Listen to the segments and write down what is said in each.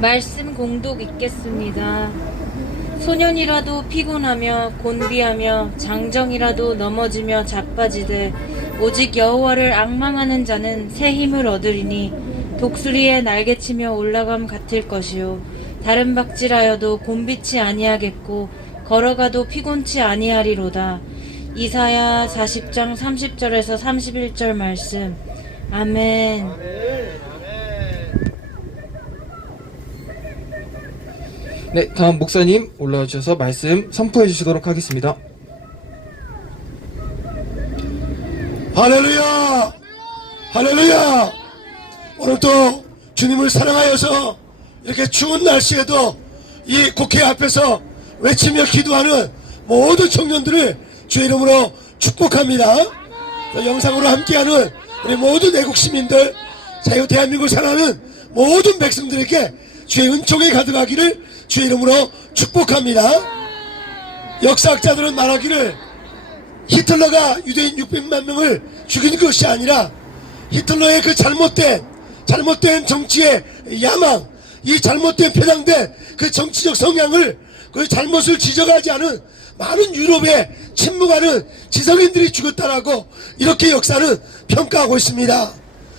말씀 공독 읽겠습니다. 소년이라도 피곤하며 곤비하며 장정이라도 넘어지며 자빠지되 오직 여호와를 악망하는 자는 새 힘을 얻으리니 독수리의 날개치며 올라감 같을 것이요 다른 박질하여도 곤비치 아니하겠고 걸어가도 피곤치 아니하리로다. 이사야 40장 30절에서 31절 말씀. 아멘. 네, 다음 목사님 올라와 주셔서 말씀 선포해 주시도록 하겠습니다. 할렐루야! 할렐루야! 오늘도 주님을 사랑하여서 이렇게 추운 날씨에도 이 국회 앞에서 외치며 기도하는 모든 청년들을 주의 이름으로 축복합니다. 또 영상으로 함께하는 우리 모든 애국 시민들, 자유 대한민국을 사랑하는 모든 백성들에게 주의 은총이 가득하기를 주의 이름으로 축복합니다. 역사학자들은 말하기를 히틀러가 유대인 600만 명을 죽인 것이 아니라 히틀러의 그 잘못된 잘못된 정치의 야망 이 잘못된 편향된 그 정치적 성향을 그 잘못을 지적하지 않은 많은 유럽에 침묵하는 지성인들이 죽었다라고 이렇게 역사는 평가하고 있습니다.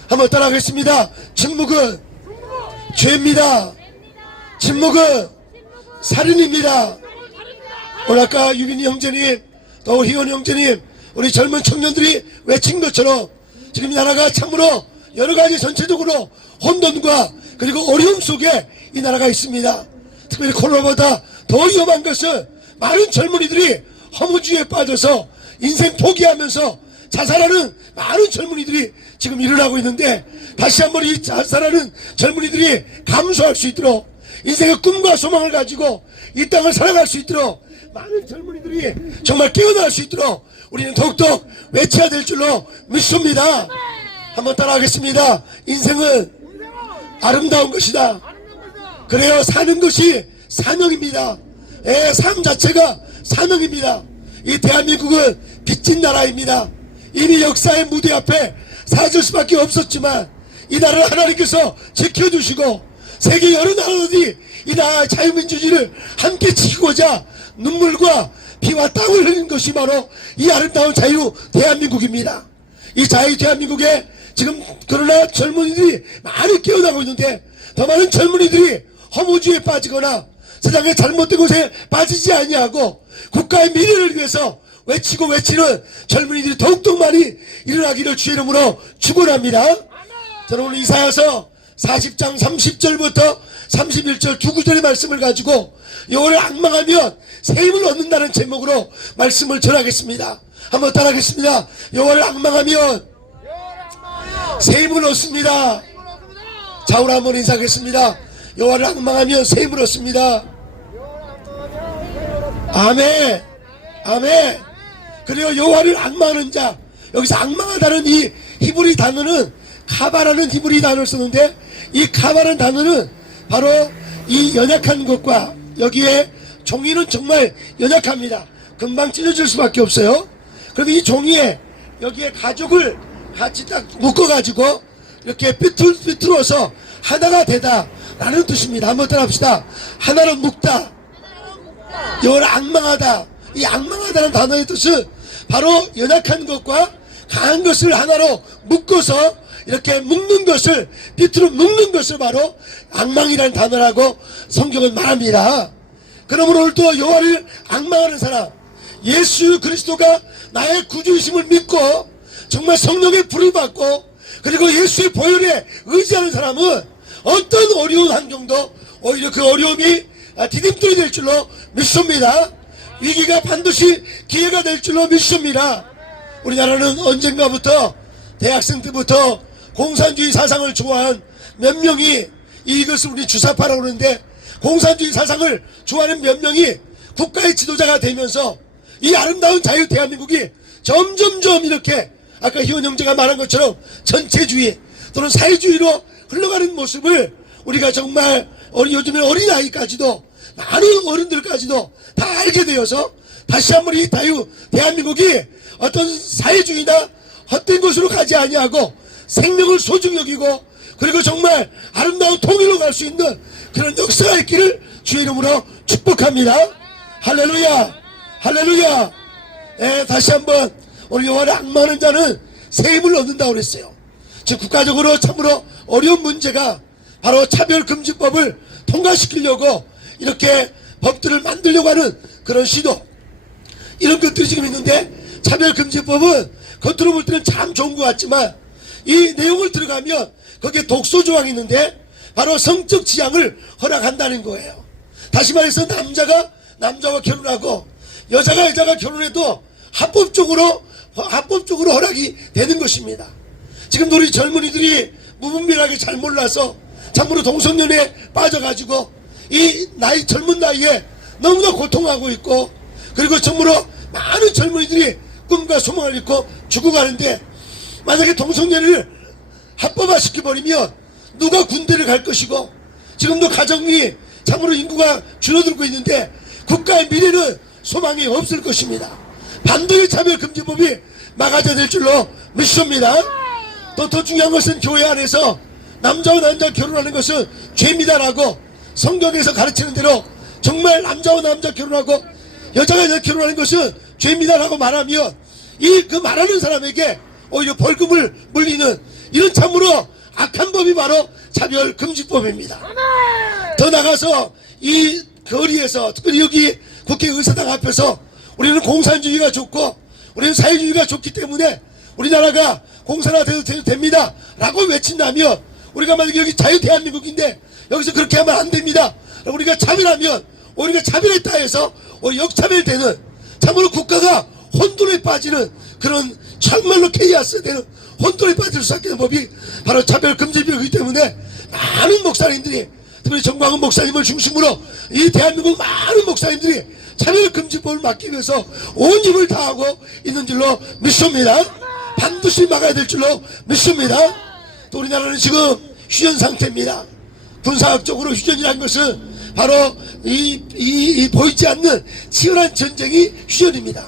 한번 따라하겠습니다. 침묵은 죄입니다. 침묵은 살인입니다. 오늘 아까 유빈이 형제님 또 희원 형제님 우리 젊은 청년들이 외친 것처럼 지금 이 나라가 참으로 여러 가지 전체적으로 혼돈과 그리고 어려움 속에 이 나라가 있습니다. 특별히 코로나보다 더 위험한 것은 많은 젊은이들이 허무주의에 빠져서 인생 포기하면서 자살하는 많은 젊은이들이 지금 일어나고 있는데 다시 한번 이 자살하는 젊은이들이 감수할 수 있도록 인생의 꿈과 소망을 가지고 이 땅을 살아갈 수 있도록 많은 젊은이들이 정말 깨어날 수 있도록 우리는 더욱더 외쳐야 될 줄로 믿습니다. 한번 따라하겠습니다. 인생은 아름다운 것이다. 그래요. 사는 것이 사명입니다. 예, 삶 자체가 사명입니다. 이 대한민국은 빚진 나라입니다. 이미 역사의 무대 앞에 사라질 수밖에 없었지만 이 나라를 하나님께서 지켜주시고 세계 여러 나라들이 이 나라의 자유민주주의를 함께 지키고자 눈물과 피와 땀을 흘린 것이 바로 이 아름다운 자유 대한민국입니다. 이 자유 대한민국에 지금 그러나 젊은이들이 많이 깨어나고 있는데 더 많은 젊은이들이 허무주의에 빠지거나 세상의 잘못된 곳에 빠지지 아니하고 국가의 미래를 위해서 외치고 외치는 젊은이들이 더욱더 많이 일어나기를 주의 이름으로 축원합니다. 저는 오늘 이사야서 40장 30절부터 31절 두 구절의 말씀을 가지고 이거를 악망하면 새 힘을 얻는다는 제목으로 말씀을 전하겠습니다. 한번 따라하겠습니다. 여호와를 악망하면 새 힘을 얻습니다. 자우로 한번 인사하겠습니다. 여호와를 악망하면 새 힘을 얻습니다. 아멘. 아멘. 그리고 여호와를 악망하는 자 여기서 악망하다는 이 히브리 단어는 카바라는 히브리 단어를 쓰는데 이 카바라는 단어는 바로 이 연약한 것과 여기에 종이는 정말 연약합니다. 금방 찢어질 수밖에 없어요. 그런데 이 종이에 여기에 가죽을 같이 딱 묶어가지고 이렇게 삐뚤, 삐뚤어서 하나가 되다 라는 뜻입니다. 한번 따라합시다. 하나로 묶다. 이걸 악망하다. 이 악망하다는 단어의 뜻은 바로 연약한 것과 강한 것을 하나로 묶어서 이렇게 묶는 것을 비틀어 묶는 것을 바로 악망이라는 단어라고 성경은 말합니다. 그러므로 오늘도 여호와를 악망하는 사람 예수 그리스도가 나의 구주이심을 믿고 정말 성령의 불을 받고 그리고 예수의 보혈에 의지하는 사람은 어떤 어려운 환경도 오히려 그 어려움이 아, 디딤돌이 될 줄로 믿습니다. 위기가 반드시 기회가 될 줄로 믿습니다. 우리나라는 언젠가부터 대학생 때부터 공산주의 사상을 좋아한 몇 명이 이것을 우리 주사파라고 그러는데 공산주의 사상을 좋아하는 몇 명이 국가의 지도자가 되면서 이 아름다운 자유 대한민국이 점점점 이렇게 아까 희원 형제가 말한 것처럼 전체주의 또는 사회주의로 흘러가는 모습을 우리가 정말 어린 요즘에 어린 아이까지도 많은 어른들까지도 다 알게 되어서 다시 한번 이 자유 대한민국이 어떤 사회주의나 헛된 곳으로 가지 아니하고 생명을 소중히 여기고 그리고 정말 아름다운 통일로 갈 수 있는 그런 역사가 있기를 주의 이름으로 축복합니다. 할렐루야, 할렐루야. 예, 다시 한번 오늘 여호와를 악마하는 자는 새 힘을 얻는다고 그랬어요. 즉 국가적으로 참으로 어려운 문제가 바로 차별금지법을 통과시키려고 이렇게 법들을 만들려고 하는 그런 시도 이런 것들이 지금 있는데 차별금지법은 겉으로 볼 때는 참 좋은 것 같지만 이 내용을 들어가면 거기에 독소 조항이 있는데 바로 성적 지향을 허락한다는 거예요. 다시 말해서 남자가 남자와 결혼하고 여자가 여자가 결혼해도 합법적으로 합법적으로 허락이 되는 것입니다. 지금 우리 젊은이들이 무분별하게 잘 몰라서 참으로 동성연애에 빠져가지고 이 나이 젊은 나이에 너무나 고통하고 있고 그리고 참으로 많은 젊은이들이 꿈과 소망을 잃고 죽어가는데 만약에 동성연애를 합법화시켜버리면 누가 군대를 갈 것이고 지금도 가정이 참으로 인구가 줄어들고 있는데 국가의 미래는 소망이 없을 것입니다. 반드시 차별금지법이 막아져야 될 줄로 믿습니다. 또 더 중요한 것은 교회 안에서 남자와 남자 결혼하는 것은 죄입니다라고 성경에서 가르치는 대로 정말 남자와 남자 결혼하고 여자가 여자 결혼하는 것은 죄입니다라고 말하면 이 그 말하는 사람에게 오히려 벌금을 물리는 이런 참으로 악한 법이 바로 차별금지법입니다. 더 나가서 이 거리에서 특별히 여기 국회의사당 앞에서 우리는 공산주의가 좋고 우리는 사회주의가 좋기 때문에 우리나라가 공산화 돼도 돼도 됩니다. 라고 외친다면 우리가 만약에 여기 자유 대한민국인데 여기서 그렇게 하면 안 됩니다. 우리가 차별하면 우리가 차별했다 해서 어, 역차별되는 참으로 국가가 혼돈에 빠지는 그런 정말로 케이아스 되는 혼돈에 빠질 수밖에 없는 법이 바로 차별금지법이기 때문에 많은 목사님들이 특별히 정광훈 목사님을 중심으로 이 대한민국 많은 목사님들이 차별금지법을 막기 위해서 온 힘을 다하고 있는 줄로 믿습니다. 반드시 막아야 될 줄로 믿습니다. 또 우리나라는 지금 휴전 상태입니다. 군사학적으로 휴전이라는 것은 바로 이, 이, 이 보이지 않는 치열한 전쟁이 휴전입니다.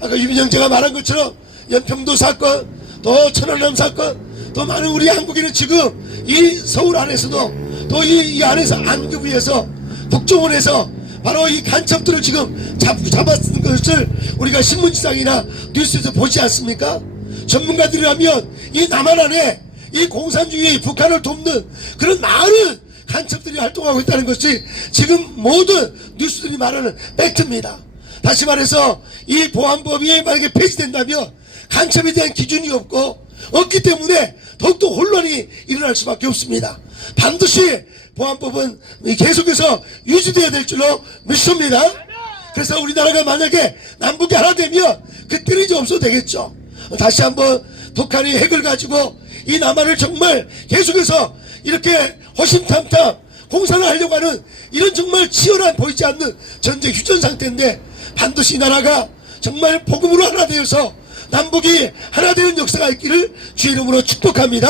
아까 유민영 제가 말한 것처럼 연평도 사건, 또 천안함 사건, 또 많은 우리 한국인은 지금 이 서울 안에서도 또 이 이 안에서 안교부에서 북조원에서 바로 이 간첩들을 지금 잡, 잡았는 것을 우리가 신문지상이나 뉴스에서 보지 않습니까? 전문가들이라면 이 남한 안에 이 공산주의 북한을 돕는 그런 많은 간첩들이 활동하고 있다는 것이 지금 모든 뉴스들이 말하는 팩트입니다. 다시 말해서 이 보안법이 만약에 폐지된다면 간첩에 대한 기준이 없고 없기 때문에 더욱더 혼란이 일어날 수밖에 없습니다. 반드시 보안법은 계속해서 유지되어야 될 줄로 믿습니다. 그래서 우리나라가 만약에 남북이 하나 되면 그때는 이제 없어도 되겠죠. 다시 한번 북한이 핵을 가지고 이 남한을 정말 계속해서 이렇게 허심탄탄 공산을 하려고 하는 이런 정말 치열한 보이지 않는 전쟁 휴전 상태인데 반드시 이 나라가 정말 복음으로 하나 되어서 남북이 하나 되는 역사가 있기를 주의 이름으로 축복합니다.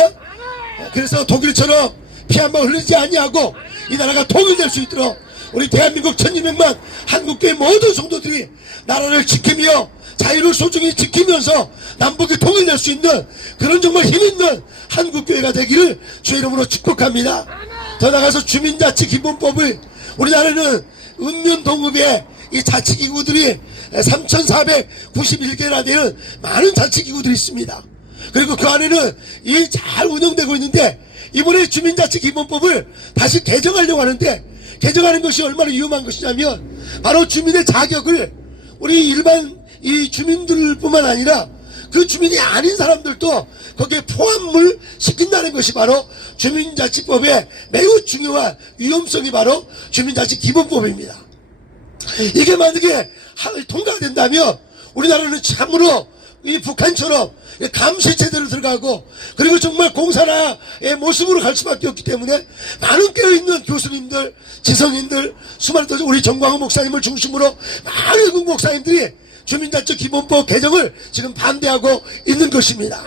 그래서 독일처럼 피한방 흘리지 아니하고 이 나라가 통일될 수 있도록 우리 대한민국 천이백만 한국교회 모든 성도들이 나라를 지키며 자유를 소중히 지키면서 남북이 통일될 수 있는 그런 정말 힘있는 한국교회가 되기를 주의 이름으로 축복합니다. 더 나가서 주민자치 기본법을 우리나라는 읍면동읍에 이 자치기구들이 3,491개나 되는 많은 자치기구들이 있습니다. 그리고 그 안에는 이 잘 운영되고 있는데 이번에 주민자치기본법을 다시 개정하려고 하는데 개정하는 것이 얼마나 위험한 것이냐면 바로 주민의 자격을 우리 일반 이 주민들뿐만 아니라 그 주민이 아닌 사람들도 거기에 포함을 시킨다는 것이 바로 주민자치법의 매우 중요한 위험성이 바로 주민자치기본법입니다. 이게 만약에 하- 통과된다면 우리나라는 참으로 이 북한처럼 이 감시 체제로 들어가고 그리고 정말 공산화의 모습으로 갈 수밖에 없기 때문에 많은 깨어있는 교수님들, 지성인들, 수많은 또 우리 정광훈 목사님을 중심으로 많은 외국 목사님들이 주민자치 기본법 개정을 지금 반대하고 있는 것입니다.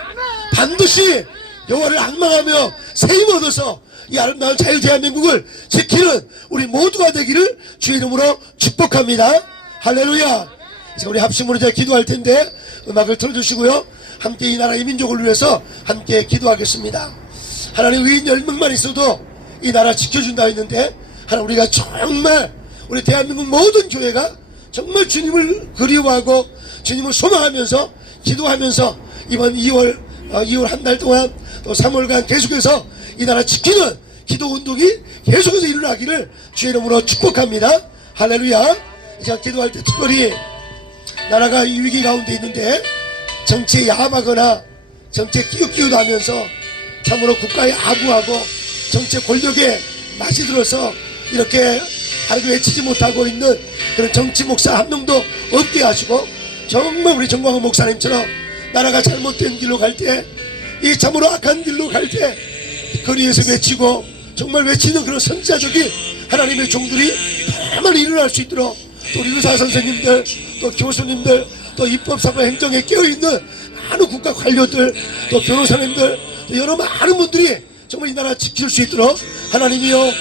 반드시 여호와를 악망하며 세임 얻어서 이 아름다운 자유 대한민국을 지키는 우리 모두가 되기를 주의 이름으로 축복합니다. 할렐루야. 이제 우리 합심으로 이제 기도할 텐데 음악을 틀어주시고요. 함께 이 나라 이 민족을 위해서 함께 기도하겠습니다. 하나님 의인 열명만 있어도 이 나라 지켜준다 했는데 하나 우리가 정말 우리 대한민국 모든 교회가 정말 주님을 그리워하고 주님을 소망하면서 기도하면서 이번 2월 어, 2월 한 달 동안 또 3월간 계속해서 이 나라 지키는 기도 운동이 계속해서 일어나기를 주의 이름으로 축복합니다. 할렐루야. 제가 기도할 때 특별히 나라가 이 위기 가운데 있는데 정치에 야합하거나 정치에 끼우끼우도 하면서 참으로 국가에 아부하고 정치 권력에 맛이 들어서 이렇게 하루도 외치지 못하고 있는 그런 정치 목사 한 명도 없게 하시고 정말 우리 정광훈 목사님처럼 나라가 잘못된 길로 갈 때 이 참으로 악한 길로 갈때 거리에서 외치고 정말 외치는 그런 선지자적인 하나님의 종들이 다만 일어날 수 있도록 또 우리 의사 선생님들 또 교수님들 또 입법사고 행정에 깨어있는 많은 국가 관료들 또 변호사님들 또 여러 많은 분들이 정말 이 나라 지킬 수 있도록 하나님이여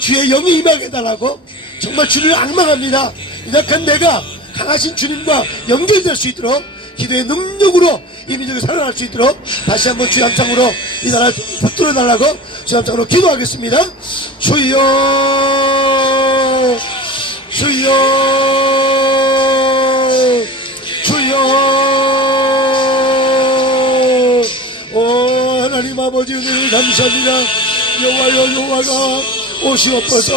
주의 영이 임하게 해달라고 정말 주를 악망합니다. 약한 내가 강하신 주님과 연결될 수 있도록 기도의 능력으로 이 민족이 살아날 수 있도록 다시 한번 주의 함창으로 이 나라 붙들어 달라고 주의 함창으로 기도하겠습니다. 주여 주여 주여. 오 하나님 아버지 은혜를 감사합니다. 여호와여 여호와가 오시옵소서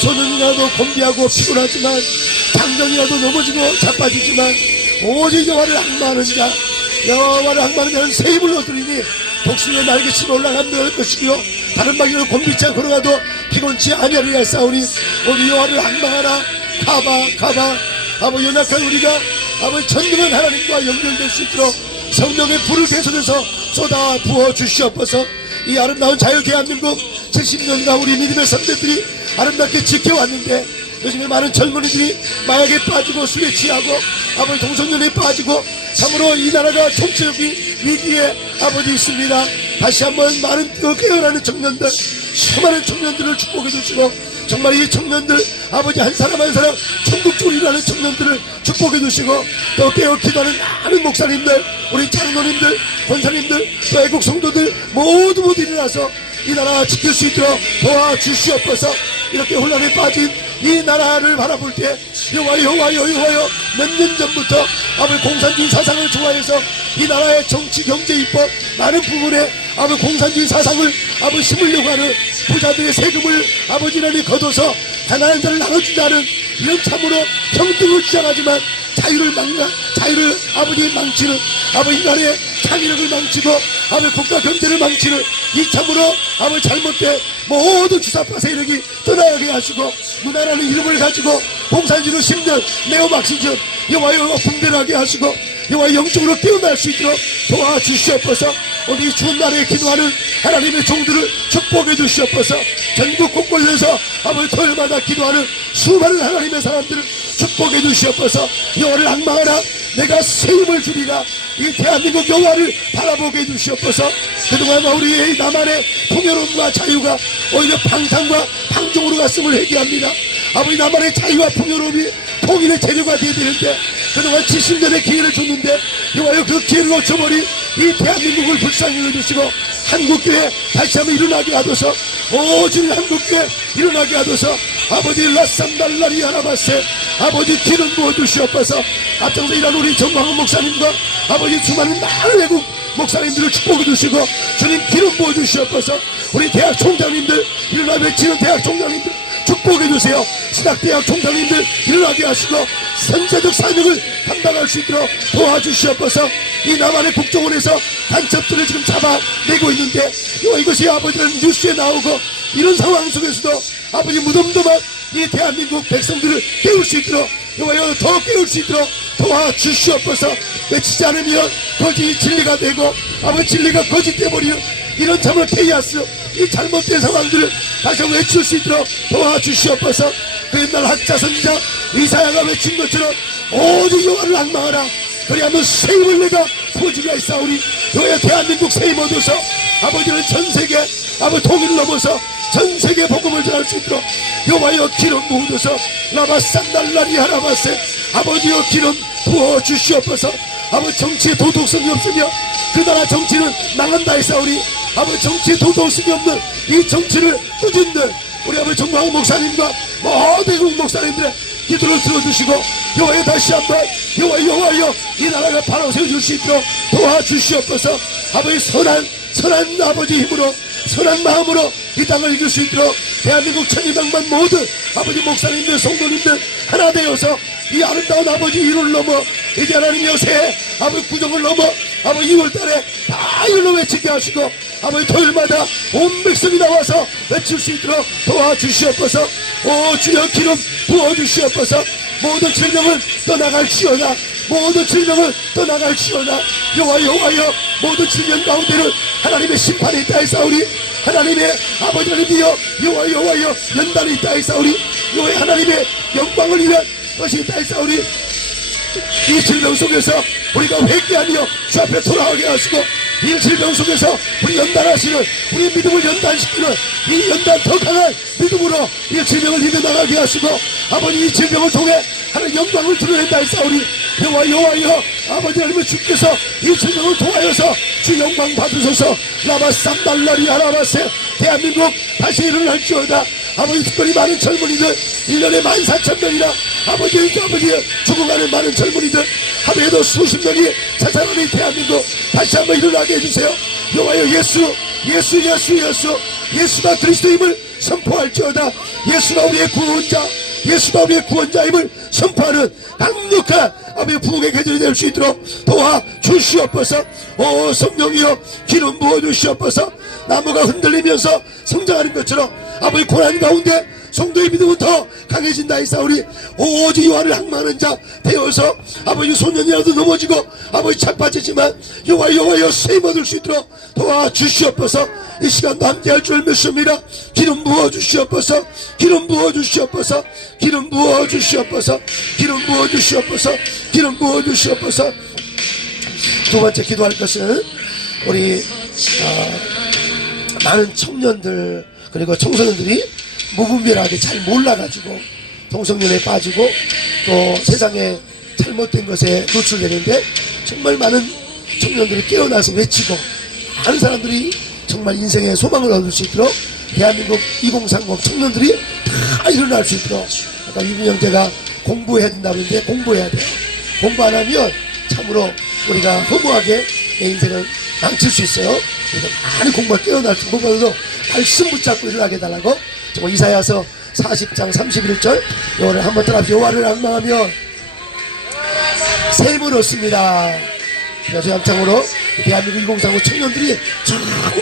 손은이라도 곤비하고 피곤하지만 당장이라도 넘어지고 자빠지지만 오직 여호와를 악마하는 자 여호와를 악마하는 자는 새 힘을 얻으리니 독수리의 날개치며 올라간다는 것이요. 다른 마귀를 곤비치 않고 걸어가도 피곤치 아니하리라 싸우니 우리 여호와를 악마하라. 가봐 가봐. 아버 연약한 우리가 아버 전능한 하나님과 연결될 수 있도록 성령의 불을 계속해서 쏟아 부어 주시옵소서. 이 아름다운 자유 대한민국 70년간 우리 믿음의 선배들이 아름답게 지켜왔는데 요즘에 많은 젊은이들이 마약에 빠지고 술에 취하고 아버지 동성연에 빠지고 참으로 이 나라가 정치적인 위기에 아버지 있습니다. 다시 한번 많은 깨어나는 청년들 수많은 청년들을 축복해 주시고 정말 이 청년들 아버지 한 사람 한 사람 천국적으로 일하는 청년들을 축복해 주시고 또 깨어 기도하는 많은 목사님들 우리 장로님들 권사님들 또 애국 성도들 모두 모두 일어나서 이 나라 지킬 수 있도록 도와주시옵소서. 이렇게 혼란에 빠진 이 나라를 바라볼 때 여호와 여호와 여호와여 몇 년 전부터 아버지 공산주의 사상을 좋아해서 이 나라의 정치 경제 입법 많은 부분에 아버지 공산주의 사상을 아버지 심으려고 하는 부자들의 세금을 아버지라니 걷어서 가난한 자를 나눠주자는 이런 참으로 평등을 주장하지만 자유를 막나 자유를 아버지 망치는 아버지 나라의 창의력을 망치고 아버지 국가 경제를 망치는 이 참으로 아버지 잘못된 모든 주사파 세력이 떠나게 하시고 문화 라는 이름을 가지고 봉산주를 10년 네오막시즘 여호와여 분별하게 하시고 여호와 영적으로 깨어날 수 있도록 도와주시옵소서. 오늘 이 추운 날에 기도하는 하나님의 종들을 축복해 주시옵소서. 전국 곳곳에서 아버지 토요일마다 기도하는 수많은 하나님의 사람들을 축복해 주시옵소서. 여호와를 악망하라. 내가 새 힘을 주리라. 이 대한민국 여호와를 바라보게 해 주시옵소서. 그동안 우리의 남한의 풍요로움과 자유가 오히려 방탕과 방종으로 갔음을 회개합니다 아버지 남한의 자유와 풍요로움이 통일의 재료가 되어야 되는데 그동안 70년의 기회를 줬는데 여호와여 그 기회를 놓쳐버린 이 대한민국을 불쌍히 여겨주시고 한국교회 다시 한번 일어나게 하소서. 오직 한국교회 일어나게 하소서. 아버지 라쌈달라리 하나바세. 아버지 기름 부어주시옵소서. 앞장서 일하는 우리 정광훈 목사님과 아버지 수많은 많은 외국 목사님들을 축복해 주시고 주님 기름 부어 주시옵소서. 우리 대학 총장님들 일어나 외치는 대학 총장님들 축복해 주세요. 신학대학 총장님들 일어나게 하시고 선제적 사명을 감당할 수 있도록 도와주시옵소서. 이 남한의 국정원에서 간첩들을 지금 잡아내고 있는데 이것이 아버지는 뉴스에 나오고 이런 상황 속에서도 아버지 무덤덤한 이 대한민국 백성들을 깨울 수 있도록 이거요 더 깨울 수 있도록 도와주시옵소서. 외치지 않으면 거짓이 진리가 되고 아버지 진리가 거짓돼 버리는 이런 참으로 케이아스 이 잘못된 상황들을 다시 외칠 수 있도록 도와주시옵소서. 그 옛날 학자 선지자 이사야가 외친 것처럼 오직 여호와를 악망하라. 그리하면 새 힘을 내가 부어주리라 있사오니 너의 대한민국 새힘 얻어서 아버지는 전 세계 아버지 통일을 넘어서 전 세계 복음을 전할 수 있도록 여호와여 기름 부어줘서. 라바산달라리 하라바세. 아버지여 기름 부어주시옵소서. 아버지 정치에 도덕성이 없으며 그 나라 정치는 망한다 했사오니 아버지 정치에 도덕성이 없는 이 정치를 꾸짖는 우리 아버지 정광 목사님과 모든 국 목사님들의 기도를 들어주시고 여호와여 다시 한번 여호와 여호와여 이 나라가 바로 세워줄 수 있도록 도와주시옵소서. 아버지 선한 선한 아버지 힘으로 선한 마음으로 이 땅을 이길 수 있도록 대한민국 천이백만 모든 아버지 목사님들 성도님들 하나 되어서 이 아름다운 아버지 일을 넘어 이제 하나님 요새 아버지 구정을 넘어 아버지 2월달에 다 일로 외치게 하시고 아버지 토요일마다 온 백성이 나와서 외칠 수 있도록 도와주시옵소서. 오 주여 기름 부어주시옵소서. 모든 질병을 떠나갈지어다. 모든 질병을 떠나갈지어다. 여호와 여호와여 모든 질병 가운데는 하나님의 심판이 있다 했사오니 하나님의 아버지 하나님이여 여호와 여호와여 연단이 있다 했사오니 여호와 하나님의 영광을 위한 것이 있다 했사오니 이 질병 속에서 우리가 회개하며 주 앞에 돌아가게 하시고 이 질병 속에서 우리 연단하시는 우리 믿음을 연단시키는 이 연단 더 강한 믿음으로 이 질병을 이겨나가게 하시고 아버지 이 질병을 통해 하나님 영광을 드러낸다 했사오니 여호와 여호와여 아버지 하나님의 주께서 이 질병을 통하여서 주 영광 받으소서. 라바 쌈달라리 아라바세. 대한민국 다시 일어날지어다 아버지 특별히 많은 젊은이들 1년에 만 사천 명이나 아버지 아버지 죽어가는 많은 젊은이들 하루에도 수십 명이 자살하는 대한민국 다시 한번 일어나게 해주세요. 여호와여 예수 예수 예수 예수. 예수가 그리스도임을 선포할지어다. 예수가 우리의 구원자 예수가 우리의 구원자임을 선포하는 강력한 아버지 부흥의 계절이 될 수 있도록 도와 주시옵소서. 오 성령이여 기름 부어 주시옵소서. 나무가 흔들리면서 성장하는 것처럼 아버지 고난 가운데 성도의 믿음은 더 강해진다. 이사오리 오직 요한을 항망하는 자 되어서 아버지 소년이라도 넘어지고 아버지 자빠지지만 여호와 여호와여 세임 얻을 수 있도록 도와주시옵소서. 이 시간도 함께할 줄 믿습니다. 기름 부어주시옵소서. 기름 부어주시옵소서. 기름 부어주시옵소서. 기름 부어주시옵소서. 기름 부어주시옵소서. 두 번째 기도할 것은 우리 어, 많은 청년들 그리고 청소년들이 무분별하게 잘 몰라가지고 동성연에 빠지고 또 세상에 잘못된 것에 노출되는데 정말 많은 청년들이 깨어나서 외치고 많은 사람들이 정말 인생의 소망을 얻을 수 있도록 대한민국 2030 청년들이 다 일어날 수 있도록 아까 유민 형제가 공부해야 된다고 했는데 공부해야 돼요 공부 안 하면 참으로 우리가 허무하게 내 인생을 망칠 수 있어요. 그래서 많이 공부가 깨어날 수 공부하면서 말씀 붙잡고 일어나게 해달라고 이사야서 40장 31절 요거를 한번 따라 여호와를 악망하며 샘을 얻습니다. 그래서 양창으로 대한민국 2035 청년들이 다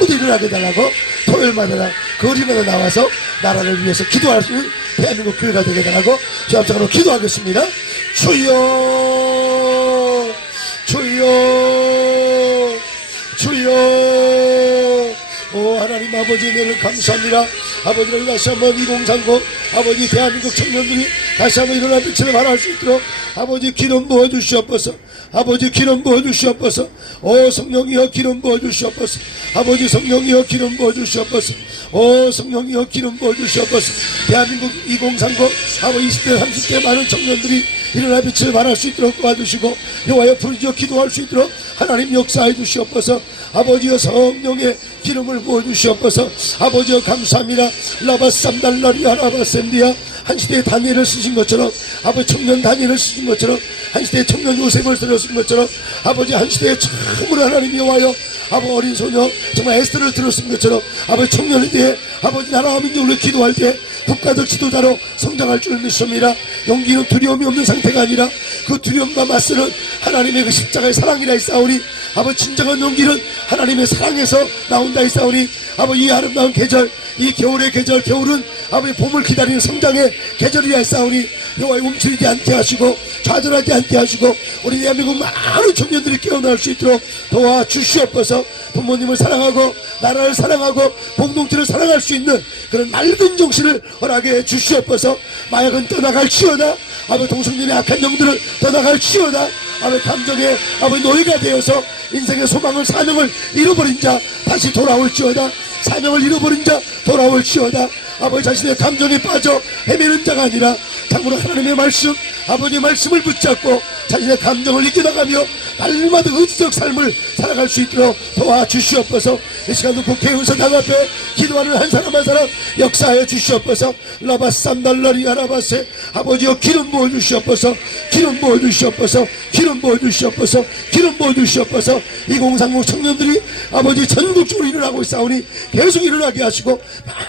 일어나게 해달라고 토요일마다 거리마다 나와서 나라를 위해서 기도할 수 있는 대한민국 교회가 되게 해달라고 저 양창으로 기도하겠습니다. 주여 주여 아버지 은혜를 감사합니다. 아버지를 다시 한번 2030 아버지 대한민국 청년들이 다시 한번 일어나 빛을 발할 수 있도록 아버지 기름 부어주시옵소서. 아버지 기름 부어주시옵소서. 오 성령이여 기름 부어주시옵소서. 아버지 성령이여 기름 부어주시옵소서. 오 성령이여 기름 부어주시옵소서. 대한민국 2030 아버지 20대 30대 많은 청년들이 일어나 빛을 발할 수 있도록 도와주시고 여호와여 부르짖어 기도할 수 있도록 하나님 역사해 주시옵소서. 아버지여 성령의 기름을 부어 주시옵소서. 아버지여 감사합니다. 라바쌈달라리 아 라바센디아. 한 시대에 다니엘을 쓰신 것처럼 아버지 청년 다니엘을 쓰신 것처럼 한 시대에 청년 요셉을 들었은 것처럼 아버지 한 시대에 참으로 하나님이 와요 아버지 어린 소녀 정말 에스더를 들었은 것처럼 아버지 청년에 대해 아버지 나라와 민족을 기도할 때 국가적 지도자로 성장할 줄 믿습니다. 용기는 두려움이 없는 상태가 아니라 그 두려움과 맞서는 하나님의 그 십자가의 사랑이라 했사오니 아버지 진정한 용기는 하나님의 사랑에서 나온다 했사오니 아버지 이 아름다운 계절 이 겨울의 계절 겨울은 아버지 봄을 기다리는 성장의 계절이라 했사오니 여호와의 움츠리지 않게 하시고 좌절하지 않게 하시고 우리 대한민국 많은 청년들이 깨어날 수 있도록 도와주시옵소서 부모님을 사랑하고 나라를 사랑하고 공동체를 사랑할 수 있는 그런 맑은 정신을 허락해 주시옵소서. 마약은 떠나갈지어다. 아버지 동성년의 악한 영들을 떠나갈지어다 아버지 감정의 아버지 노예가 되어서 인생의 소망을 사명을 잃어버린 자 다시 돌아올지어다. 사명을 잃어버린 자 돌아올지어다. 아버지 자신의 감정에 빠져 헤매는 자가 아니라 참으로 하나님의 말씀 아버지의 말씀을 붙잡고 자신의 감정을 이겨나가며 날마다 의지적 삶을 살아갈 수 있도록 도와주시옵소서. 이 시간도 국회의원서 당 앞에 기도하는 한 사람 한 사람 역사하여 주시옵소서. 라바쌈달라리 아라바세 아버지여 기름 부어주시옵소서. 기름 부어주시옵소서. 기름 부어주시옵소서 기름 부어주시옵소서. 2030 청년들이 아버지 전국적으로 일어나고 있사오니 계속 일어나게 하시고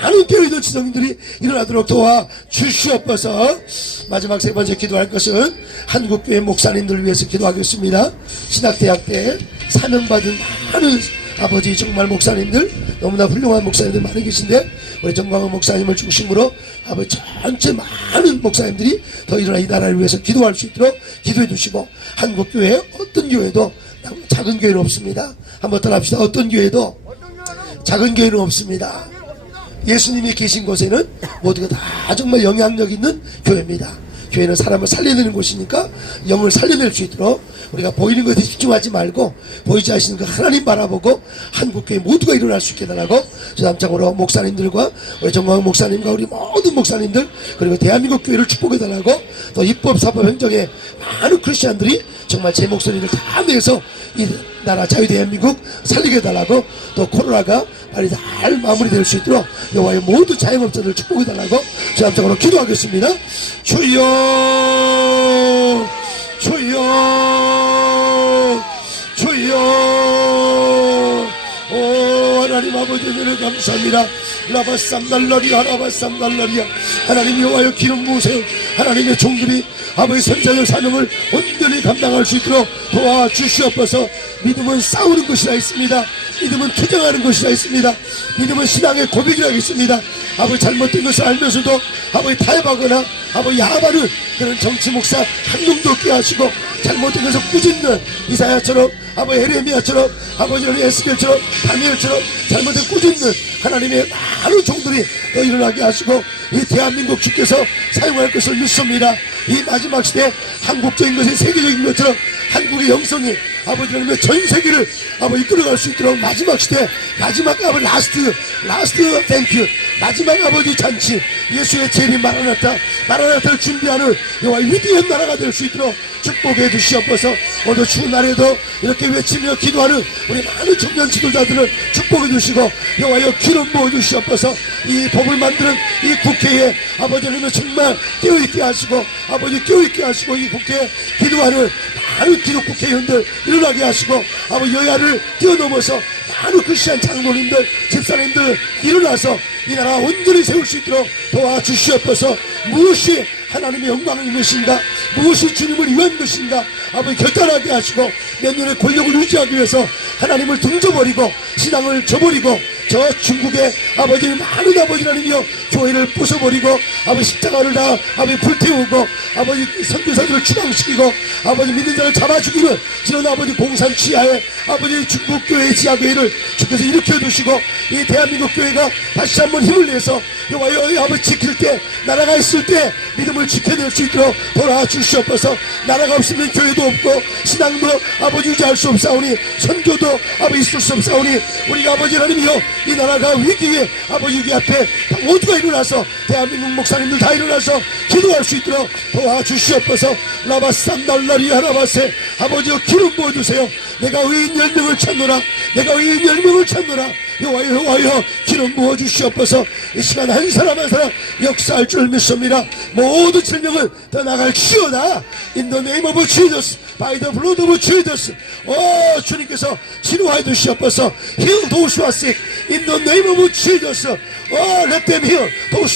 많은 깨어있는 지성인들이 일어나도록 도와주시옵소서. 마지막 세 번째 기도할 것은 한국교회 목사님들을 위해서 기도하겠습니다. 신학대학 때 사명받은 많은 아버지 정말 목사님들 너무나 훌륭한 목사님들 많이 계신데 우리 정광훈 목사님을 중심으로 아버지 전체 많은 목사님들이 더 일어나 이 나라를 위해서 기도할 수 있도록 기도해 주시고 한국 교회 어떤 교회도 작은 교회는 없습니다. 한번 따라합시다. 어떤 교회도 작은 교회는 없습니다. 예수님이 계신 곳에는 모두가 다 정말 영향력 있는 교회입니다. 교회는 사람을 살려내는 곳이니까 영을 살려낼 수 있도록 우리가 보이는 것에 집중하지 말고 보이지 않으시는 그 하나님 바라보고 한국교회 모두가 일어날 수 있게 달라고 주담장으로 목사님들과 우리 정광 목사님과 우리 모든 목사님들 그리고 대한민국 교회를 축복해 달라고 또 입법 사법 행정에 많은 크리스천들이 정말 제 목소리를 다 내서 이 나라 자유 대한민국 살리게 해달라고 또 코로나가 빨리 잘 마무리될 수 있도록 여호와의 모든 자영업자들 축복해 달라고 제압적으로 기도하겠습니다. 주여 주여 주여. 오 하나님 아버지 은혜를 감사합니다. 라바쌈달라리야 라바쌈달라리야 하나님 여호와여 기름 부으세요. 하나님의 종들이 아버지 선자적 사명을 온 전히 감당할 수 있도록 도와주시옵소서. 믿음은 싸우는 것이라 있습니다. 믿음은 투쟁하는 것이라 있습니다. 믿음은 신앙의 고백이라 있습니다. 아버지 잘못된 것을 알면서도 아버지 타협하거나 아버지 야하는 그런 정치 목사 한 놈도 없게 하시고 잘못된 것을 꾸짖는 이사야처럼 아버지 에레미야처럼 아버지 우리 에스겔처럼 다니엘처럼 잘못된 꾸짖는 하나님의 많은 종들이 또 일어나게 하시고 이 대한민국 주께서 사용할 것을 믿습니다 이 마지막 시대 한국적인 것이 세계적인 것처럼 한국의 영성이 아버지 하나님의 전 세계를 아버지 이끌어갈 수 있도록 마지막 시대 마지막 아버지 라스트 라스트 땡큐 마지막 아버지 잔치. 예수의 재림 마라나타 마라나타를 준비하는 여호와 위대한 나라가 될 수 있도록 축복해 주시옵소서 오늘 추운 날에도 이렇게 외치며 기도하는 우리 많은 청년 지도자들을 축복해 주시고 여호와여 기름 부어 주시옵소서 이 법을 만드는 이 국회에 아버지 하나님을 정말 깨어있게 하시고 아버지 깨어있게 하시고 이 국회에 기도하는 많은 기독 국회의원들 일어나게 하시고 아버지 여야를 뛰어넘어서 많은 크리스천 장로님들 집사님들 일어나서 이 나라 온전히 세울 수 있도록 도와주시옵소서. 무엇이 하나님의 영광인 것인가? 무엇이 주님을 위한 것인가? 아버지 결단하게 하시고 내년에 권력을 유지하기 위해서 하나님을 등져버리고 신앙을 저버리고 저 중국의 아버지 많은 아버지 하나님이여 교회를 부숴버리고 아버지 십자가를 다 아버지 불태우고 아버지 선교사들을 추방시키고 아버지 믿는 자를 잡아 죽이는 지는 아버지 공산 치하에 아버지 중국 교회 지하교회를 주께서 일으켜 두시고 이 대한민국 교회가 다시 한번 힘을 내서 여호와여 아버지 지킬 때 나라가 있을 때 믿음을 지켜낼 수 있도록 돌아 주시옵소서. 나라가 없으면 교회도 없고 신앙도 아버지 유지할 수 없사오니 선교도 아버지 있을 수 없사오니 우리가 아버지 하나님이여 이 나라가 위기에 아버지 위기 앞에 모두가 일어나서 대한민국 목사님들 다 일어나서 기도할 수 있도록 도와주시옵소서. 라바쌈달라리 하나바세. 아버지여 기름 부어주세요. 내가 의인 열명을 찾노라. 내가 의인 열명을 찾노라 여호와여 여호와여 기름 부어 주시옵소서 이 시간 한 사람 한 사람 역사할 줄 믿습니다 모든 질병은 떠나갈 치유다 In the name of Jesus By the blood of Jesus 오 주님께서 치료하여 주시옵소서 Heal those who are sick In the name of Jesus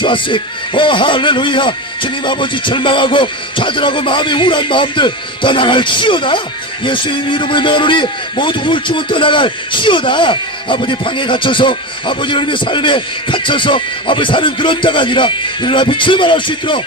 who are sick 오 할렐루야. 주님 아버지 절망하고 좌절하고 마음이 우울한 마음들 떠나갈 치유다. 예수님 이름으로 명하노니 모두 우울증은 떠나갈 시어다. 아버지 방에 갇혀서 아버지 이름의 삶에 갇혀서 아버지 사는 그런 자가 아니라 일어나 빛을 발할 수 있도록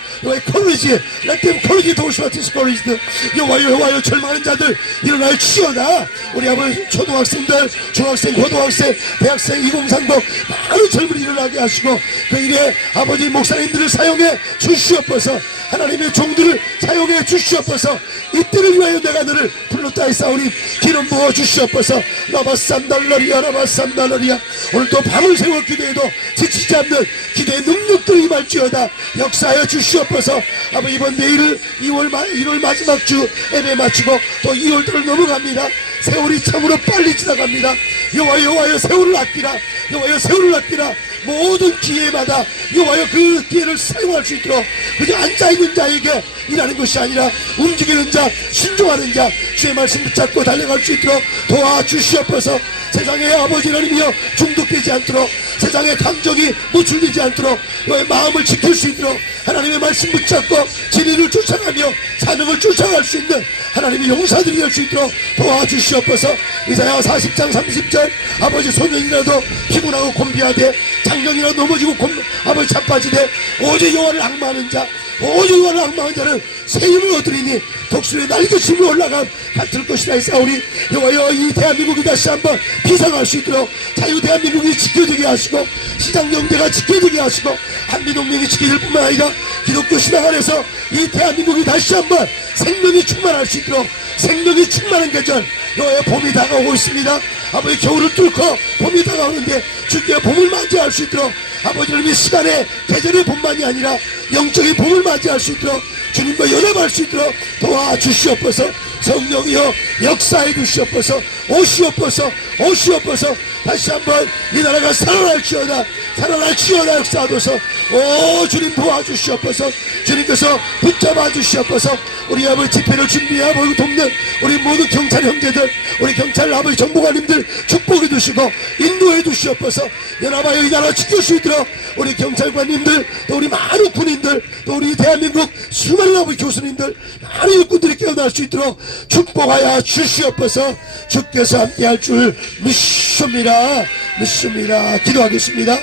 them courage those who are discouraged 여호와여 여호와여 절망하는 자들 일어날 치어다. 우리 아버지 초등학생들 중학생 고등학생 대학생 2030 많은 젊은이 일어나 게 하시고 그 일에 아버지 목사님들을 사용해 주시옵소서. 하나님의 종들을 사용해 주시옵소서. 이때를 위하여 내가 너를 불렀다 했사오니 기름 부어 주시옵소서. 라바산달러리야 라바산달러리야 오늘도 밤을 새워 기도해도 지치지 않는 기도의 능력들이 임할지어다 역사하여 주시옵소서. 아버지 이번 내일을 2월, 마, 1월 마지막 주 예배 마치고 또 2월들을 넘어갑니다. 세월이 참으로 빨리 지나갑니다. 여호와 여호와여 세월을 아끼라. 여호와여 세월을 아끼라 모든 기회마다 여호와여 그 기회를 사용할 수 있도록 그저 앉아있는 자에게 일하는 것이 아니라 움직이는 자 신중하는 자 주의 말씀 붙잡고 달려갈 수 있도록 도와주시옵소서. 세상의 아버지 하나님이여 중독되지 않도록 세상의 감정이 노출되지 않도록 너의 마음을 지킬 수 있도록 하나님의 말씀 붙잡고 진리를 쫓아가며 사명을 쫓아갈 수 있는 하나님의 용사들이 될 수 있도록 도와주시옵소서. 이사야 40장 30절 아버지 소년이라도 피곤하고 곤비하되 장령이라도 넘어지고 곤, 아버지 자빠지되 오직 여호와를 악마하는 자 오직 여호와를 악마하는 자는 새 힘을 얻으리니 독수리의 날개심으로 올라감 같을 것이라 했사오니 여호와여 이 대한민국이 다시 한번 비상할 수 있도록 자유 대한민국이 지켜지게 하시고 시장 영대가 지켜지게 하시고 한미동맹이 지켜질 뿐만 아니라 기독교 신앙 안에서 이 대한민국이 다시 한번 생명이 충만할 수 있도록 생명이 충만한 계절 여호와의 봄이 다가오고 있습니다 아버지 겨울을 뚫고 봄이 다가오는데 주께 봄을 맞이할 수 있도록 아버지 하나님의 시간에 계절의 봄만이 아니라 영적인 봄을 맞이할 수 있도록 주님과 연합할 수 있도록 도와주시옵소서. 성령이여 역사해 주시옵소서. 오시옵소서 오시옵소서. 다시 한번 이 나라가 살아날지어다 살아날지어다 역사하소서. 오 주님 도와주시옵소서. 주님께서 붙잡아 주시옵소서. 우리 아버지 집회를 준비하고 돕는 우리 모든 경찰 형제들 우리 경찰 아버지 정보관님들 축복해 주시고 인도해 주시옵소서. 연합하여 이 나라 지킬 수 있도록 우리 경찰관님들 또 우리 많은 군인들 또 우리 대한민국 수많은 아버지 교수님들 많은 일꾼들이 깨어날 수 있도록 축복하여 주시옵소서. 주께서 함께할 줄 믿습니다. 믿습니다. 기도하겠습니다.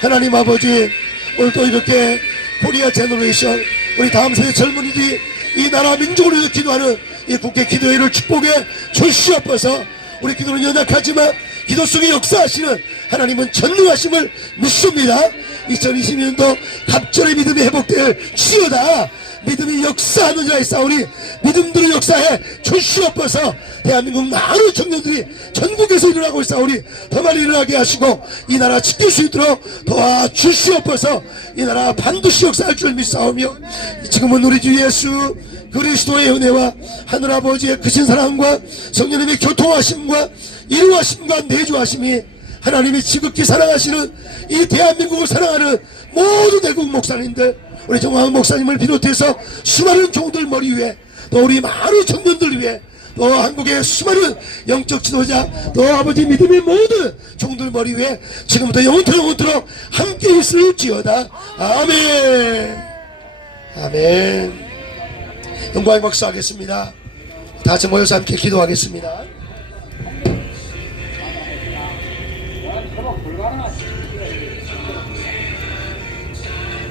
하나님 아버지 오늘도 이렇게 코리아 제너레이션 우리 다음 세대 젊은이들이 이 나라 민족을 위해서 기도하는 이 국회 기도회를 축복해 주시옵소서 우리 기도는 연약하지만 기도 속에 역사하시는 하나님은 전능하심을 믿습니다. 2020년도 갑절의 믿음이 회복될 치여다. 믿음이 역사하는 자의 싸우니 믿음대로 역사해 주시옵소서 대한민국 많은 청년들이 전국에서 일어나고 있사오니 더 많이 일어나게 하시고 이 나라 지킬 수 있도록 도와주시옵소서. 이 나라 반드시 역사할 줄 믿사오며 지금은 우리 주 예수 그리스도의 은혜와 하늘 아버지의 크신 사랑과 성령님의 교통하심과 이루하심과 내주하심이 하나님이 지극히 사랑하시는 이 대한민국을 사랑하는 모든 대국 목사님들 우리 정황 목사님을 비롯해서 수많은 종들 머리 위에 또 우리 많은 청년들 위해 또 한국의 수많은 영적 지도자 또 아버지 믿음의 모든 종들 머리 위에 지금부터 영원토록 영원토록 함께 있을지어다. 아멘. 아멘 영광의 박수 하겠습니다. 다 같이 모여서 함께 기도하겠습니다